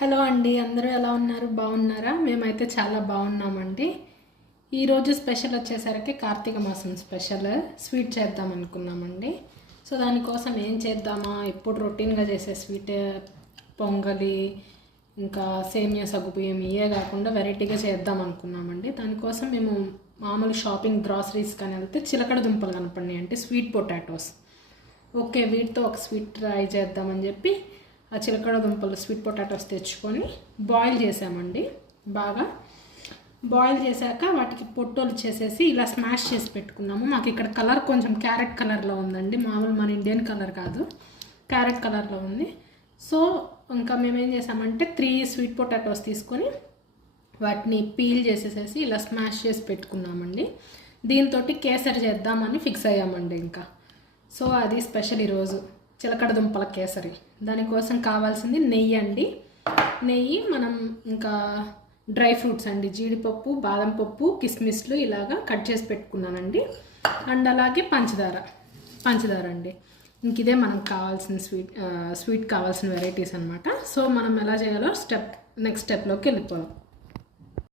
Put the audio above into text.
Hello అండి, అందరూ ఎలా ఉన్నారు? బాగున్నారా? మేమైతే చాలా బాగున్నామండి. ఈరోజు స్పెషల్ వచ్చేసరికి కార్తీక మాసం స్పెషల్ స్వీట్ చేద్దాం అనుకున్నామండి. సో దానికోసం ఏం చేద్దామా, ఎప్పుడు రొటీన్గా చేసే స్వీట్ పొంగలి, ఇంకా సేమియా సగ్గుబియ్యం ఇవే కాకుండా వెరైటీగా చేద్దాం అనుకున్నామండి. దానికోసం మేము మామూలు షాపింగ్ గ్రాసరీస్ కానీ వెళ్తే చిలకడ దుంపలు కనపడినాయి అంటే స్వీట్ పొటాటోస్. ఓకే, వీటితో ఒక స్వీట్ ట్రై చేద్దామని చెప్పి ఆ చిలకడ దుంపలు స్వీట్ పొటాటోస్ తెచ్చుకొని బాయిల్ చేసామండి. బాగా బాయిల్ చేశాక వాటికి పొట్టోలు చేసేసి ఇలా స్మాష్ చేసి పెట్టుకున్నాము. మాకు ఇక్కడ కలర్ కొంచెం క్యారెట్ కలర్లో ఉందండి, మామూలు మన ఇండియన్ కలర్ కాదు, క్యారెట్ కలర్లో ఉంది. సో ఇంకా మేము ఏం చేసామంటే 3 స్వీట్ పొటాటోస్ తీసుకొని వాటిని పీల్ చేసేసేసి ఇలా స్మాష్ చేసి పెట్టుకున్నామండి. దీంతో కేసరి చేద్దామని ఫిక్స్ అయ్యామండి ఇంకా. సో అది స్పెషల్ ఈరోజు చిలకడ దుంపల కేసరి. దానికోసం కావాల్సింది నెయ్యి అండి. నెయ్యి, మనం ఇంకా డ్రై ఫ్రూట్స్ అండి, జీడిపప్పు, బాదం పప్పు, కిస్మిస్లు ఇలాగా కట్ చేసి పెట్టుకున్నానండి. అండ్ అలాగే పంచదార అండి. ఇంక ఇదే మనకు కావాల్సిన స్వీట్ కావాల్సిన వెరైటీస్ అనమాట. సో మనం ఎలా చేయాలో నెక్స్ట్ స్టెప్లోకి వెళ్ళిపోదాం.